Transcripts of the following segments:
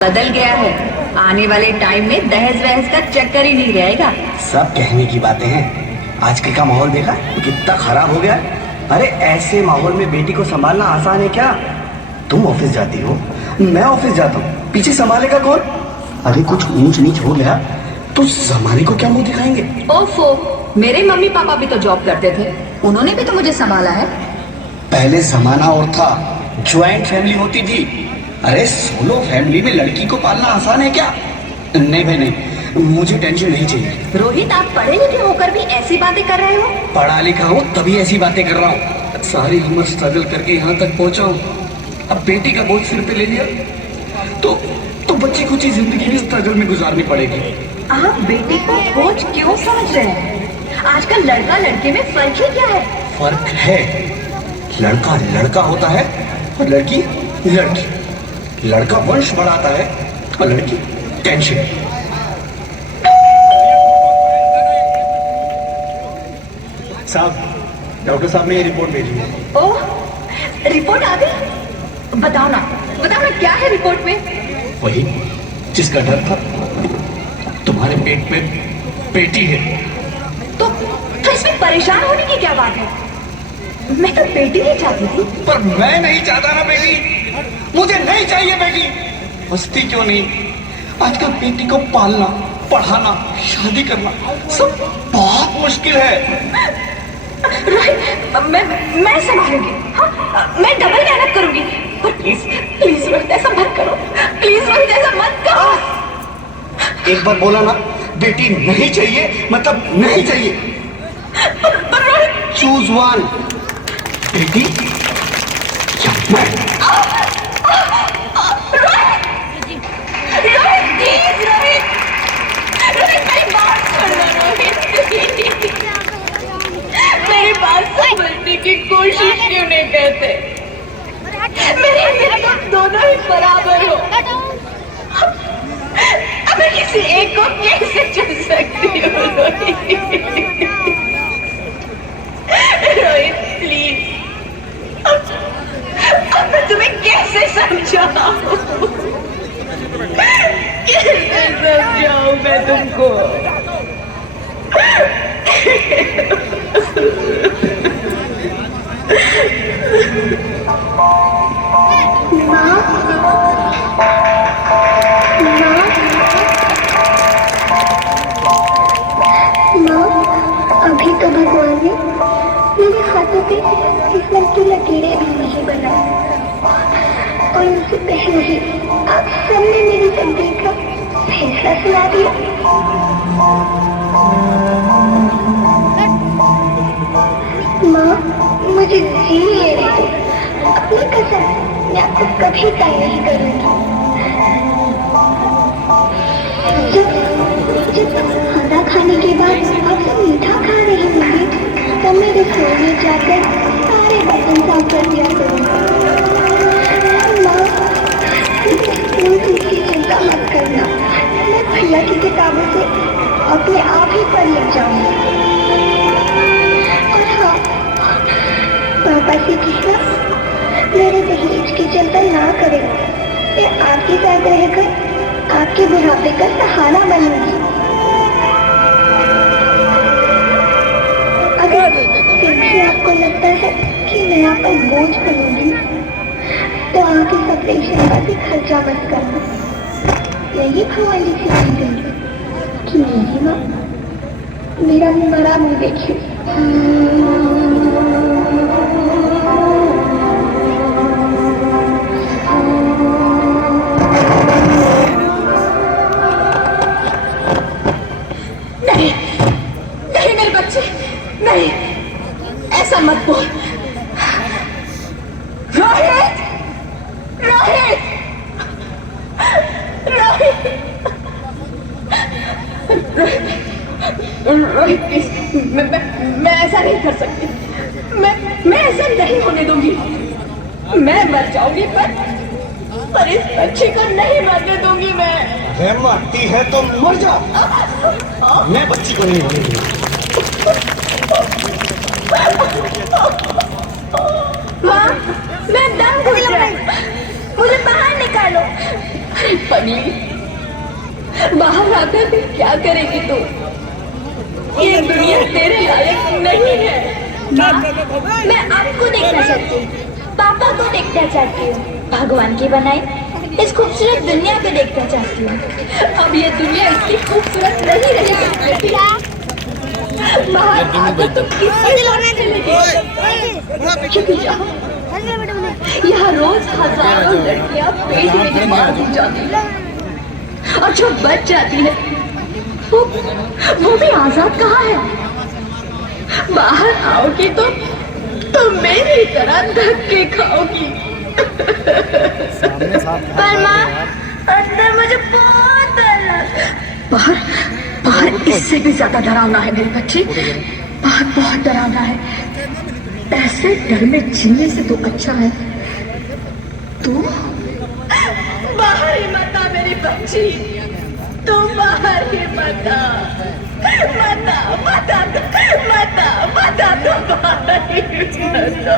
बदल गया है। आने वाले टाइम में दहेज वहेज का चक्कर ही नहीं रहेगा। सब कहने की बातें हैं। आजकल का माहौल देखा कितना खराब हो गया है। अरे ऐसे माहौल में बेटी को संभालना आसान है क्या? तुम ऑफिस जाती हो, मैं ऑफिस जाता हूँ, पीछे संभालेगा कौन? अरे कुछ ऊंच नीच हो गया तो जमाने को क्या मुंह दिखाएंगे? ओफो, मेरे मम्मी पापा भी तो जॉब करते थे, उन्होंने भी तो मुझे संभाला है। पहले जमाना और था, ज्वाइंट फैमिली होती थी। अरे सोलो फैमिली में लड़की को पालना आसान है क्या? नहीं भाई नहीं, मुझे टेंशन नहीं चाहिए। रोहित, आप पढ़े लिखे होकर भी ऐसी बातें कर रहे हो? पढ़ा लिखा हूँ तभी ऐसी बातें कर रहा हूँ। सारी उम्र स्ट्रगल करके यहाँ तक पहुँचा हूँ, अब बेटी का बोझ सिर पे ले लिया तो बच्ची कुछ ही जिंदगी की स्ट्रगल में गुजारनी पड़ेगी। आप बेटी को बोझ क्यों समझ रहे हैं? आजकल लड़का लड़के में फर्क ही क्या है? फर्क है, लड़का लड़का होता है और लड़की लड़की। लड़का वंश बढ़ाता है और लड़की टेंशन। साहब, डॉक्टर साहब ने ये रिपोर्ट भेजी है। ओह, रिपोर्ट आ गई? बताओ ना क्या है रिपोर्ट में? वही जिसका डर था, तुम्हारे पेट में बेटी है। तो इसमें परेशान होने की क्या बात है? मैं तो बेटी नहीं चाहती थी। पर मैं नहीं चाहता ना बेटी, मुझे नहीं चाहिए बेटी। हंसती क्यों नहीं? आजकल बेटी को पालना, पढ़ाना, शादी करना सब बहुत मुश्किल है। रोहित, मैं संभालूंगी। हाँ, मैं डबल मेहनत करूंगी। पर प्लीज रोहित, ऐसा मत करो। प्लीज रोहित, ऐसा मत करो। एक बार बोला ना, बेटी नहीं चाहिए मतलब नहीं चाहिए। पर रोहित, चूज वन, बेटी या मैं। मेरी बात सुनो रोहित। मेरी बात समझने की कोशिश क्यों नहीं करते? मेरे अंदर तुम दोनों ही बराबर हो। अब मैं किसी एक को कैसे चुन सकती हूँ रोहित प्लीज। अब मैं तुम्हें कैसे समझाऊं? कैसे समझाऊं मैं तुमको? अभी तो भगवान ने मेरे हाथों पे किस्मत की लकीरें भी नहीं बनाई, और उससे पहले ही आप सबने मेरी तकदीर का फैसला सुना दिया। माँ, मुझे जीने दो। अपनी कसम, मैं आपको कभी तंग नहीं करूंगी। जब खाना खाने के बाद आपसे मीठा खा रही होंगी, तब मैं रसोई में जाकर सारे बर्तन साफ कर दिया करूँगी। माँ, स्कूल फीस की चिंता मत करना, मैं भैया की किताबों से अपने आप ही पढ़ लिख जाऊंगी। और हाँ, पापा से कहना मेरे दहेज की चिंता ना करें। मैं आपके साथ रहकर आपके बुढ़ापे का सहारा बनूंगी। अगर फिर भी आपको लगता है कि मैं आप पर बोझ बनूंगी, तो आप इस ऑपरेशन का भी खर्चा मत करना। यही भगवान जी से मांगेंगे कि मेरी माँ मेरा बड़ा मुंह देखिए। नहीं मेरे बच्चे, नहीं, ऐसा मत बोल। रोहित, रोहित, रोहित, रोहित प्लीज, मैं ऐसा नहीं कर सकती। मैं ऐसा नहीं होने दूंगी। मैं मर जाऊंगी पर इस बच्ची को नहीं मरने दूंगी मैं। मरती है तो मर जाओ, मैं बच्ची को नहीं होने दूंगा। माँ, मैं दम घुट रहा है, मुझे बाहर निकालो। अरे पगली, बाहर आकर भी क्या करेगी तू? ये दुनिया तेरे लायक नहीं है। माँ, मैं आपको देखना चाहती हूँ, पापा को देखना चाहती हूँ, भगवान की बनाई इस खूबसूरत दुनिया को देखना चाहती हूँ। अब ये दुनिया इतनी खूबसूरत नहीं रही। बाहर आकर तुम किसके साथ चलेगी? चुप जाओ। यहाँ रोज हजारों लड़कियाँ पेट में बीमार हो जाती हैं, और जो बच जाती है वो भी आजाद कहाँ है? बाहर आओगी तो मेरी तरह धक्के खाओगी। पर माँ, अंदर मुझे बहुत डर लगता है। बाहर बाहर इससे भी ज्यादा डरावना है मेरी बच्ची। बाहर बहुत डरावना है। ऐसे डर में जीने से तो अच्छा है तू बाहर ही मत आ मेरी बच्ची। तू बाहर ही मत आ, मत आ, मत आ, मत आ, मत आ, तू बाहर ही मत आ।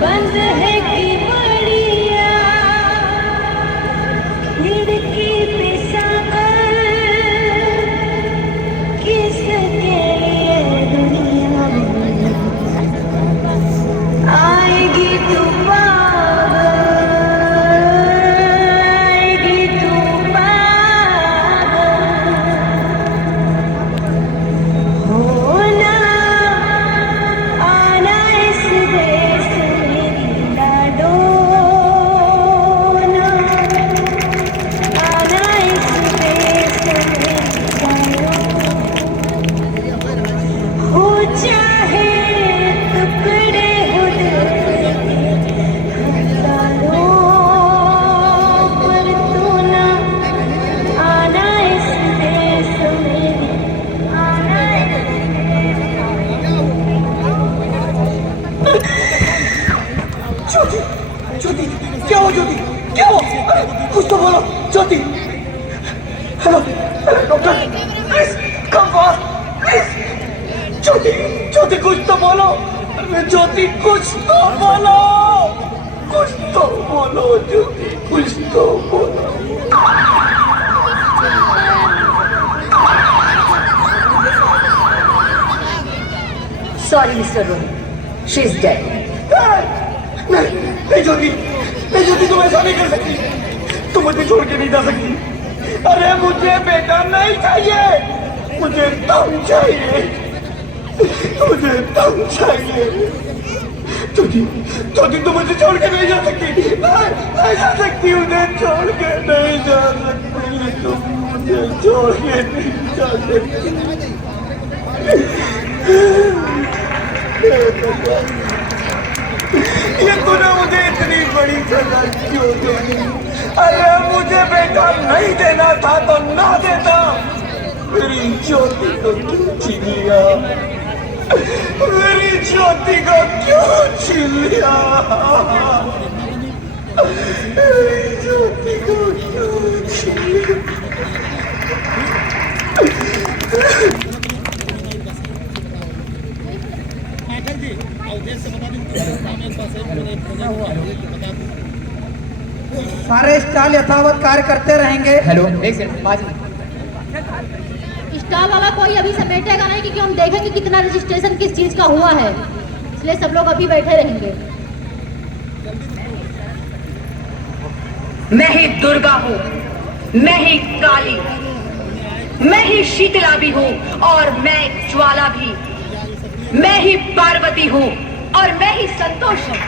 बंद है कि बढ़िया खिड़की पे साकर किसके लिए दुनिया आएगी तू पागल, आएगी तू पागल होना आना इस देश में लाडो ना आना इस देश में लाडो हो चाहे टुकड़े हो लाडो पर तू ना आना इस देश में आना ज्योति, ज्योति, क्या हो ज्योति? क्या हो? कुछ तो बोलो Jyoti. Hello doctor, please come fast, please. Jyoti, Jyoti कुछ तो बोलो। ज्योति कुछ तो बोलो, कुछ तो बोलो ज्योति, कुछ तो बोलो। Sorry, Mr. Rohit. She's dead. नहीं, नहीं ज्योति, नहीं ज्योति, तुम ऐसा नहीं कर सकती। तुम मुझे छोड़ के नहीं जा सकती। अरे मुझे बेटा नहीं चाहिए, मुझे तुम चाहिए, मुझे तुम चाहिए। ज्योति, ज्योति तुम मुझे छोड़ के नहीं जा सकती। नहीं जा सकती, मुझे छोड़ के नहीं जा सकती। तुम मुझे छोड़ के नहीं जा सकती। ये तूने मुझे इतनी बड़ी सजा क्यों दी? अरे मुझे बेटा नहीं देना था तो ना देता। मेरी ज्योति को क्यों छीन लिया? मेरी ज्योति को क्यों छीन लिया? मेरी ज्योति को क्यों छीन लिया? सारे स्टॉल यथावत कार्य करते रहेंगे। हेलो, एक सेकंड बाजी। स्टॉल वाला कोई अभी समेटेगा नहीं, क्योंकि हम देखेंगे कितना रजिस्ट्रेशन किस चीज का हुआ है, इसलिए सब लोग अभी बैठे रहेंगे। मैं ही दुर्गा हूँ, मैं ही काली, मैं ही शीतला भी हूँ, और मैं ज्वाला भी। मैं ही पार्वती हूँ, और मैं ही संतोष हूँ,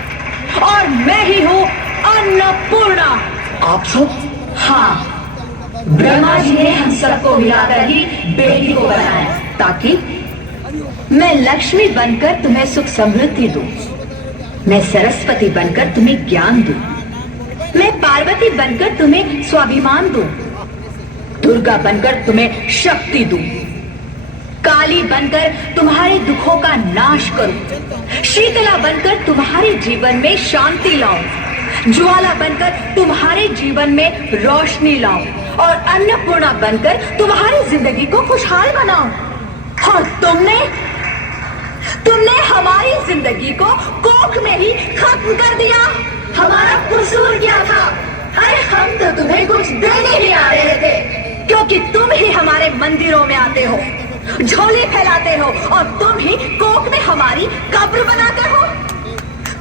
और मैं ही हूँ अन्नपूर्णा। आप सब हाँ, ब्रह्मा जी ने हम सबको मिलाकर ही बेटी को बनाया ताकि मैं लक्ष्मी बनकर तुम्हें सुख समृद्धि दूं, मैं सरस्वती बनकर तुम्हें ज्ञान दूं, मैं पार्वती बनकर तुम्हें स्वाभिमान दूं, दुर्गा बनकर तुम्हें शक्ति दूं, काली बनकर तुम्हारे दुखों का नाश करूं, शीतला बनकर तुम्हारे जीवन में शांति लाऊं, ज्वाला बनकर तुम्हारे जीवन में रोशनी लाऊं और अन्नपूर्णा बनकर तुम्हारी जिंदगी को खुशहाल बनाऊं। और तुमने हमारी जिंदगी को कोख में ही खत्म कर दिया। हमारा कसूर क्या था? अरे हम तो तुम्हें कुछ देने ही आ रहे थे, क्योंकि तुम ही हमारे मंदिरों में आते हो, झोले फैलाते हो और तुम ही कोख में हमारी कब्र बनाते हो।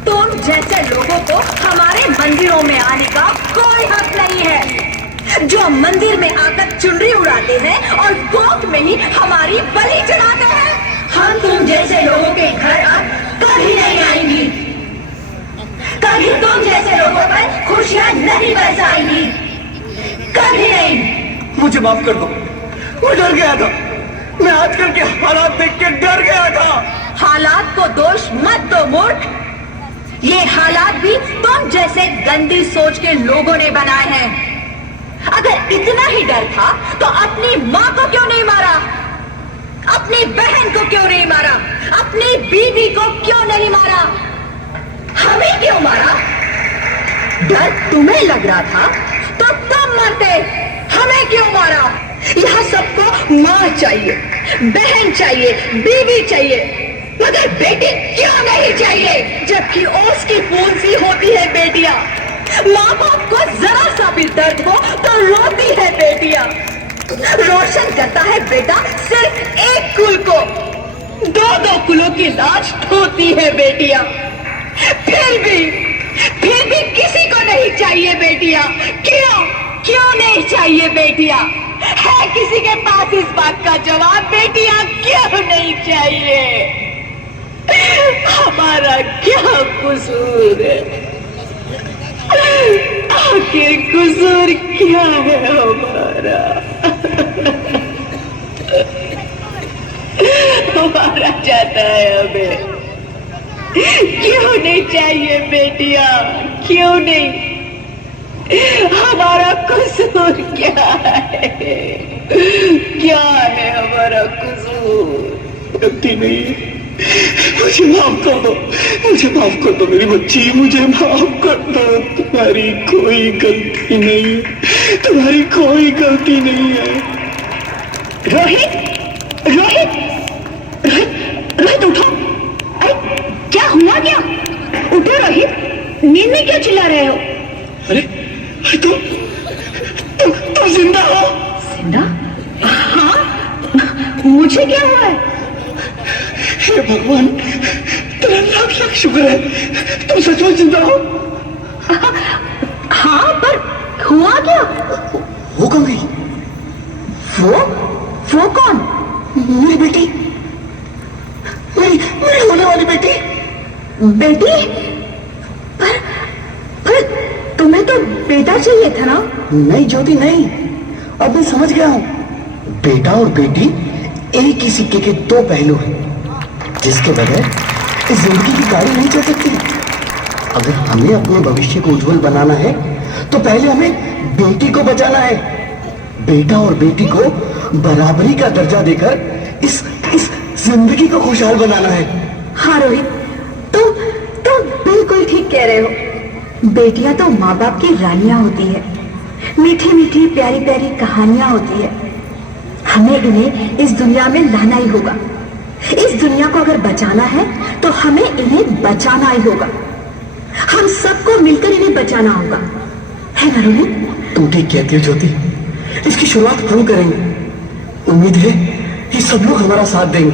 तुम जैसे लोगों को हमारे मंदिरों में आने का कोई हक नहीं है, जो मंदिर में आकर चुनरी उड़ाते हैं और कोख में ही हमारी बलि चढ़ाते हैं। हम तुम जैसे लोगों के घर अब कभी नहीं आएंगी, कभी तुम जैसे लोगों पर खुशियां नहीं बरसाएंगी, कभी नहीं। मुझे माफ कर दो, मैं डर गया था, मैं आजकल के हालात देख के डर गया था। हालात को दोष मत दो मूर्ख, ये हालात भी तुम जैसे गंदी सोच के लोगों ने बनाए हैं। अगर इतना ही डर था तो अपनी माँ को क्यों नहीं मारा, अपनी बहन को क्यों नहीं मारा, अपनी बीवी को क्यों नहीं मारा, हमें क्यों मारा? डर तुम्हें लग रहा था तो तुम मरते, हमें क्यों मारा? यहाँ सबको माँ चाहिए, बहन चाहिए, बीवी चाहिए, मगर बेटी क्यों नहीं चाहिए? जबकि ओस की फूल सी होती है बेटियां, माँ बाप को जरा सा भी दर्द हो तो रोती है बेटियां। रोशन करता है बेटा सिर्फ एक कुल को, दो कुलों की लाज ढोती है बेटियां। फिर भी किसी को नहीं चाहिए बेटियां। क्यों नहीं चाहिए बेटियां? है किसी के पास इस बात का जवाब? बेटियां क्यों नहीं चाहिए? हमारा क्या कसूर है? आखिर कसूर क्या है हमारा? हमारा जाता है हमें, क्यों नहीं चाहिए बेटियां? क्यों नहीं? हमारा कसूर क्या है? क्या है हमारा कसूर? गलती नहीं है, मुझे माफ कर दो, मुझे माफ कर दो मेरी बच्ची, मुझे माफ कर दो। तुम्हारी कोई गलती नहीं है, तुम्हारी कोई गलती नहीं है। रोहित, रोहित, रोहित, रोहित उठो। अरे क्या हुआ क्या? उठो रोहित, नींद में क्यों चिल्ला रहे हो? अरे तुम जिंदा हो? जिंदा? हाँ, मुझे क्या हुआ है? हे भगवान, तेरा लाख लाख शुक्र है, तुम सचमुच जिंदा हो। हाँ, पर हुआ क्या? वो कौन गई? वो कौन? मेरी बेटी, मेरी होने वाली बेटी। बेटी? पर तुम्हें तो बेटा चाहिए था ना? नहीं ज्योति नहीं, अब मैं समझ गया हूँ। बेटा और बेटी एक ही सिक्के के दो पहलू हैं, जिसके बगैर इस जिंदगी की गाड़ी नहीं चल सकती। अगर हमें अपने भविष्य को उज्जवल बनाना है तो पहले हमें बेटी को बचाना है। बेटा और बेटी को बराबरी का दर्जा देकर इस जिंदगी को खुशहाल बनाना है। हाँ रोहित, तुम बिल्कुल ठीक कह रहे हो। बेटियां तो माँ बाप की रानियां होती है, मीठी मीठी प्यारी प्यारी कहानियां होती है। हमें इन्हें इस दुनिया में लाना ही होगा। इस दुनिया को अगर बचाना है तो हमें इन्हें बचाना ही होगा। हम सबको मिलकर इन्हें बचाना होगा, है ना रोहित? तुम ठीक कहती हो ज्योति, इसकी शुरुआत हम करेंगे। उम्मीद है ये सब लोग हमारा साथ देंगे।